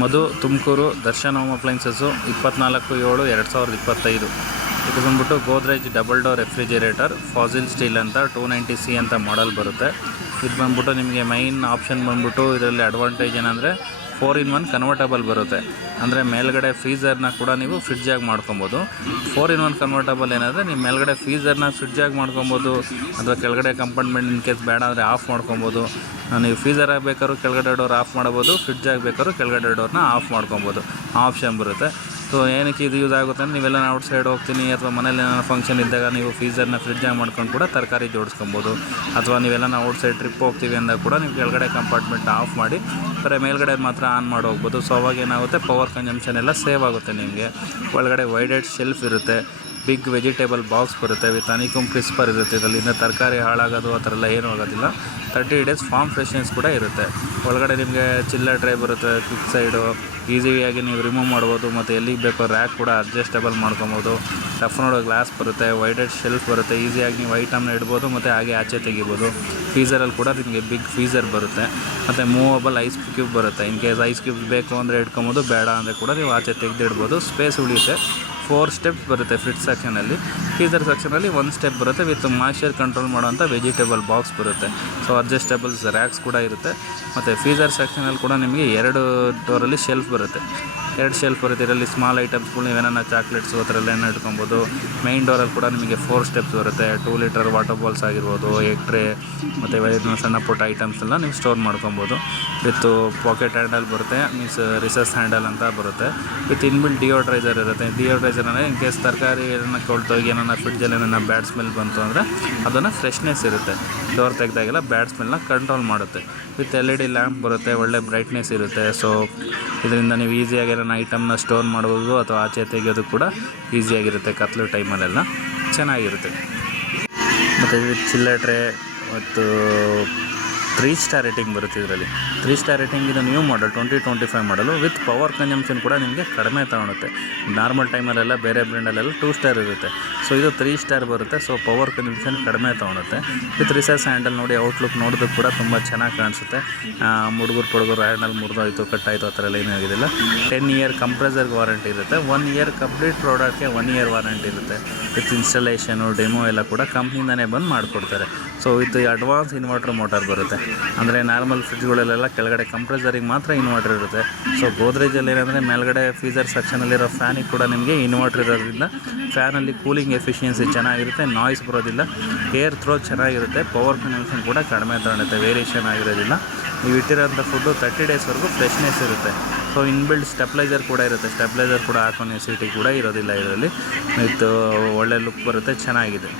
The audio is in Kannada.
ಮಧು ತುಮಕೂರು ದರ್ಶನ್ ಹೋಮ್ ಅಪ್ಲೈನ್ಸಸ್ಸು 24/7/2025. ಇದು ಬಂದ್ಬಿಟ್ಟು Godrej double door refrigerator fossil steel ಅಂತ 290C ಅಂತ ಮಾಡೆಲ್ ಬರುತ್ತೆ. ಇದು ಬಂದ್ಬಿಟ್ಟು ನಿಮಗೆ ಮೈನ್ ಆಪ್ಷನ್ ಬಂದ್ಬಿಟ್ಟು ಇದರಲ್ಲಿ ಅಡ್ವಾಂಟೇಜ್ ಏನಂದರೆ 4-in-1 ಕನ್ವರ್ಟಬಲ್ ಬರುತ್ತೆ. ಅಂದರೆ ಮೇಲ್ಗಡೆ ಫ್ರೀಝರ್ನ ಕೂಡ ನೀವು ಫ್ರಿಡ್ಜಾಗಿ ಮಾಡ್ಕೊಬೋದು. 4-in-1 ಕನ್ವರ್ಟಬಲ್ ಏನಂದರೆ ನೀವು ಮೇಲ್ಗಡೆ ಫ್ರೀಝರ್ನ ಫ್ರಿಡ್ಜಾಗಿ ಮಾಡ್ಕೊಬೋದು, ಅಥವಾ ಕೆಳಗಡೆ ಕಂಪಾರ್ಟ್ಮೆಂಟ್ ಇನ್ ಕೇಸ್ ಬೇಡ ಅಂದರೆ ಆಫ್ ಮಾಡ್ಕೊಬೋದು. ನೀವು ಫ್ರೀಝರ್ ಆಗಬೇಕಾದ್ರೂ ಕೆಳಗಡೆ ಡೋರ್ ಆಫ್ ಮಾಡ್ಬೋದು, ಫ್ರಿಡ್ಜ್ ಆಗಬೇಕಾದ್ರೂ ಕೆಳಗಡೆ ಡೋರ್ನ ಆಫ್ ಮಾಡ್ಕೊಬೋದು. ಆ ಆಪ್ಷನ್ ಬರುತ್ತೆ. ಸೊ ಏನಕ್ಕೆ ಇದು ಯೂಸ್ ಆಗುತ್ತೆ ಅಂದರೆ ನೀವೆಲ್ಲ ಔಟ್ ಸೈಡ್ ಹೋಗ್ತೀನಿ ಅಥವಾ ಮನೇಲಿ ಏನಾದ್ರು ಫಂಕ್ಷನ್ ಇದ್ದಾಗ ನೀವು ಫ್ರೀಝರ್ನ ಫ್ರಿಡ್ಜಾಗಿ ಮಾಡ್ಕೊಂಡು ಕೂಡ ತರಕಾರಿ ಜೋಡಿಸ್ಕೊಬೋದು. ಅಥವಾ ನೀವೆಲ್ಲ ಔಟ್ ಸೈಡ್ ಟ್ರಿಪ್ ಹೋಗ್ತೀವಿ ಅಂದಾಗ ಕೂಡ ನೀವು ಕೆಳಗಡೆ ಕಂಪಾರ್ಟ್ಮೆಂಟ್ ಆಫ್ ಮಾಡಿ ಬರೀ ಮೇಲ್ಗಡೆ ಮಾತ್ರ ಆನ್ ಮಾಡಿ ಹೋಗ್ಬೋದು. ಸೊ ಅವಾಗ ಏನಾಗುತ್ತೆ, ಪವರ್ ಕನ್ಸಂಪ್ಷನ್ ಎಲ್ಲ ಸೇವ್ ಆಗುತ್ತೆ ನಿಮಗೆ. ಒಳಗಡೆ ವೈಡೆಡ್ ಶೆಲ್ಫ್ ಇರುತ್ತೆ, ಬಿಗ್ ವೆಜಿಟೇಬಲ್ ಬಾಕ್ಸ್ ಬರುತ್ತೆ, ವಿತ್ ಹನಿಕಮ್ ಕ್ರಿಸ್ಪರ್ ಇರುತ್ತೆ. ಇದರಿಂದ ತರಕಾರಿ ಹಾಳಾಗೋದು ಆ ಥರ ಎಲ್ಲ ಏನೂ ಆಗೋದಿಲ್ಲ. 30 days ಫಾರ್ಮ್ ಫ್ರೆಶ್ನೆಸ್ ಕೂಡ ಇರುತ್ತೆ. ಒಳಗಡೆ ನಿಮಗೆ ಚಿಲ್ಲರ್ ಟ್ರೈ ಬರುತ್ತೆ, ಕ್ವಿಕ್ ಸೈಡು, ಈಸಿಯಾಗಿ ನೀವು ರಿಮೂವ್ ಮಾಡ್ಬೋದು. ಮತ್ತು ಎಲ್ಲಿಗೆ ಬೇಕೋ ರ್ಯಾಕ್ ಕೂಡ ಅಡ್ಜಸ್ಟಬಲ್ ಮಾಡ್ಕೊಬೋದು. ಟಫ್ ನೋಡೋ ಗ್ಲಾಸ್ ಬರುತ್ತೆ, ವೈಡೆಡ್ ಶೆಲ್ಫ್ ಬರುತ್ತೆ, ಈಸಿಯಾಗಿ ನೀವು ಐಟಮ್ನ ಇಡ್ಬೋದು ಮತ್ತು ಹಾಗೆ ಆಚೆ ತೆಗಿಬೋದು. ಫ್ರೀಝರಲ್ಲಿ ಕೂಡ ನಿಮಗೆ ಬಿಗ್ ಫ್ರೀಝರ್ ಬರುತ್ತೆ. ಮತ್ತು ಮೂವಬಲ್ ಐಸ್ ಕ್ಯೂಬ್ ಬರುತ್ತೆ. ಇನ್ ಕೇಸ್ ಐಸ್ ಕ್ಯೂಬ್ ಬೇಕು ಅಂದರೆ ಇಟ್ಕೊಬೋದು, ಬೇಡ ಅಂದರೆ ಕೂಡ ನೀವು ಆಚೆ ತೆಗೆದಿಡ್ಬೋದು. ಸ್ಪೇಸ್ ಉಳಿಯುತ್ತೆ. 4 ಸ್ಟೆಪ್ಸ್ ಬರುತ್ತೆ ಫ್ರಿಡ್ಜ್ ಸೆಕ್ಷನಲ್ಲಿ. ಫ್ರೀಝರ್ ಸೆಕ್ಷನಲ್ಲಿ 1 ಸ್ಟೆಪ್ ಬರುತ್ತೆ, ವಿತ್ ಮಾಯ್ಶ್ಚರ್ ಕಂಟ್ರೋಲ್ ಮಾಡೋಂಥ ವೆಜಿಟೇಬಲ್ ಬಾಕ್ಸ್ ಬರುತ್ತೆ. ಸೊ ಅಡ್ಜಸ್ಟಬಲ್ಸ್ ರ್ಯಾಕ್ಸ್ ಕೂಡ ಇರುತ್ತೆ. ಮತ್ತು ಫ್ರೀಝರ್ ಸೆಕ್ಷನಲ್ಲಿ ಕೂಡ ನಿಮಗೆ 2 ಡೋರಲ್ಲಿ ಶೆಲ್ಫ್ ಬರುತ್ತೆ. 2 ಶೆಲ್ಫ್ ಬರುತ್ತೆ. ಇದರಲ್ಲಿ ಸ್ಮಾಲ್ ಐಟಮ್ಸ್ಗಳು ನೀವೇನ ಚಾಕ್ಲೇಟ್ಸು ಆ ಥರ ಎಲ್ಲ ಏನೋ ಇಟ್ಕೊಬೋದು. ಮೈನ್ ಡೋರಲ್ಲಿ ಕೂಡ ನಿಮಗೆ 4 ಸ್ಟೆಪ್ಸ್ ಬರುತ್ತೆ. 2 ಲೀಟರ್ ವಾಟರ್ ಬಾಲ್ಸ್ ಆಗಿರ್ಬೋದು, ಎಗ್ ಟ್ರೇ ಮತ್ತು ಸಣ್ಣ ಪುಟ್ಟ ಐಟಮ್ಸ್ ಎಲ್ಲ ನೀವು ಸ್ಟೋರ್ ಮಾಡ್ಕೊಬೋದು. ವಿತ್ ಪಾಕೆಟ್ ಹ್ಯಾಂಡಲ್ ಬರುತ್ತೆ, ಮೀನ್ಸ್ ರಿಸಸ್ ಹ್ಯಾಂಡಲ್ ಅಂತ ಬರುತ್ತೆ. ವಿತ್ ಇನ್ಬಿಲ್ಟ್ ಡಿಯೋಡ್ರೈಸರ್ ಇರುತ್ತೆ. ಡಿಯೋಡ್ರೈಸರ್ ಅಂದರೆ ಇನ್ ಕೇಸ್ ತರಕಾರಿ ಏನನ್ನ ಕೊಳ್ತೋಗಿ ಏನನ್ನ ಫ್ರಿಡ್ಜಲ್ಲಿ ಏನನ್ನ ಬ್ಯಾಡ್ ಸ್ಮೆಲ್ ಬಂತು ಅಂದರೆ ಅದನ್ನು ಫ್ರೆಶ್ನೆಸ್ ಇರುತ್ತೆ. ಡೋರ್ ತೆಗೆದಾಗೆಲ್ಲ ಬ್ಯಾಡ್ ಸ್ಮೆಲ್ನ ಕಂಟ್ರೋಲ್ ಮಾಡುತ್ತೆ. ವಿತ್ LED ಲ್ಯಾಂಪ್ ಬರುತ್ತೆ, ಒಳ್ಳೆ ಬ್ರೈಟ್ನೆಸ್ ಇರುತ್ತೆ. ಸೊ ಇದರಿಂದ ನೀವು ಈಸಿಯಾಗಿ ಏನನ್ನ ಐಟಮ್ನ ಸ್ಟೋರ್ ಮಾಡ್ಬೋದು ಅಥವಾ ಆಚೆ ತೆಗೆಯೋದು ಕೂಡ ಈಸಿಯಾಗಿರುತ್ತೆ. ಕತ್ಲು ಟೈಮಲ್ಲೆಲ್ಲ ಚೆನ್ನಾಗಿರುತ್ತೆ. ಮತ್ತು ವಿತ್ ಚಿಲ್ಲರ್ ಟ್ರೇ ಮತ್ತು 3 ಸ್ಟಾರ್ ರೇಟಿಂಗ್ ಬರುತ್ತೆ. ಇದರಲ್ಲಿ 3 ಸ್ಟಾರ್ ರೇಟಿಂಗ್ ಇದು ನ್ಯೂ ಮಾಡಲ್ 2025 ಮಾಡಲು. ವಿತ್ ಪವರ್ ಕನ್ಸಂಪ್ಷನ್ ಕೂಡ ನಿಮಗೆ ಕಡಿಮೆ ತಗೊಳುತ್ತೆ. ನಾರ್ಮಲ್ ಟೈಮಲ್ಲೆಲ್ಲ ಬೇರೆ ಬ್ರ್ಯಾಂಡಲ್ಲೆಲ್ಲ 2 ಸ್ಟಾರ್ ಇರುತ್ತೆ. ಸೊ ಇದು 3 ಸ್ಟಾರ್ ಬರುತ್ತೆ. ಸೊ ಪವರ್ ಕನ್ಸಂಪ್ಷನ್ ಕಡಿಮೆ ತೊಗೊಳುತ್ತೆ. ವಿತ್ ರಿಸಸ್ ಹ್ಯಾಂಡಲ್ ನೋಡಿ, ಔಟ್ಲುಕ್ ನೋಡೋದಕ್ಕೆ ಕೂಡ ತುಂಬ ಚೆನ್ನಾಗಿ ಕಾಣಿಸುತ್ತೆ. ಹುಡುಗರು ಹ್ಯಾಂಡಲ್ ಮುರಿದೋಯ್ತು, ಕಟ್ಟಾಯಿತು ಆ ಥರ ಎಲ್ಲ ಏನೂ ಆಗೋದಿಲ್ಲ. 10 ಇಯರ್ ಕಂಪ್ರೆಸರ್ಗೆ ವಾರಂಟಿ ಇರುತ್ತೆ. 1 ಇಯರ್ ಕಂಪ್ಲೀಟ್ ಪ್ರಾಡಕ್ಟ್ಗೆ 1 ಇಯರ್ ವಾರಂಟಿ ಇರುತ್ತೆ. ವಿತ್ ಇನ್ಸ್ಟಾಲೇಷನು ಡೆಮೋ ಎಲ್ಲ ಕೂಡ ಕಂಪ್ನಿಯಿಂದನೇ ಬಂದು ಮಾಡಿಕೊಡ್ತಾರೆ. So with advance inverter motor ಬರುತ್ತೆ. ಅಂದರೆ ನಾರ್ಮಲ್ ಫ್ರಿಡ್ಜ್ಗಳಲ್ಲೆಲ್ಲ ಕೆಳಗಡೆ ಕಂಪ್ರೆಸರಿಗೆ ಮಾತ್ರ ಇನ್ವರ್ಟರ್ ಇರುತ್ತೆ. ಸೊ ಗೋದ್ರೇಜಲ್ಲಿ ಏನಂದರೆ ಮೇಲ್ಗಡೆ ಫ್ರೀಝರ್ ಸೆಕ್ಷನಲ್ಲಿರೋ ಫ್ಯಾನಿಗೆ ಕೂಡ ನಿಮಗೆ ಇನ್ವರ್ಟರ್ ಇರೋದ್ರಿಂದ ಫ್ಯಾನಲ್ಲಿ ಕೂಲಿಂಗ್ ಎಫಿಷಿಯನ್ಸಿ ಚೆನ್ನಾಗಿರುತ್ತೆ, ನಾಯ್ಸ್ ಬರೋದಿಲ್ಲ, ಏರ್ ಥ್ರೋ ಚೆನ್ನಾಗಿರುತ್ತೆ, ಪವರ್ ಕನ್ಸಂಪ್ಷನ್ ಕೂಡ ಕಡಿಮೆ ತಗೊಳುತ್ತೆ, ವೇರಿಯೇಷನ್ ಆಗಿರೋದಿಲ್ಲ. ನೀವು ಇಟ್ಟಿರೋಂಥ ಫುಡ್ಡು 30 ಡೇಸ್ವರೆಗೂ ಫ್ರೆಶ್ನೆಸ್ ಇರುತ್ತೆ. ಸೊ ಇನ್ಬಿಲ್ಡ್ ಸ್ಟೆಪ್ಲೈಸರ್ ಕೂಡ ಇರುತ್ತೆ. ಸ್ಟೆಪ್ಲೈಸರ್ ಕೂಡ ಹಾಕೋ ನೆಸಿಟಿ ಕೂಡ ಇರೋದಿಲ್ಲ ಇದರಲ್ಲಿ. ವಿತ್ ಒಳ್ಳೆ ಲುಕ್ ಬರುತ್ತೆ, ಚೆನ್ನಾಗಿದೆ.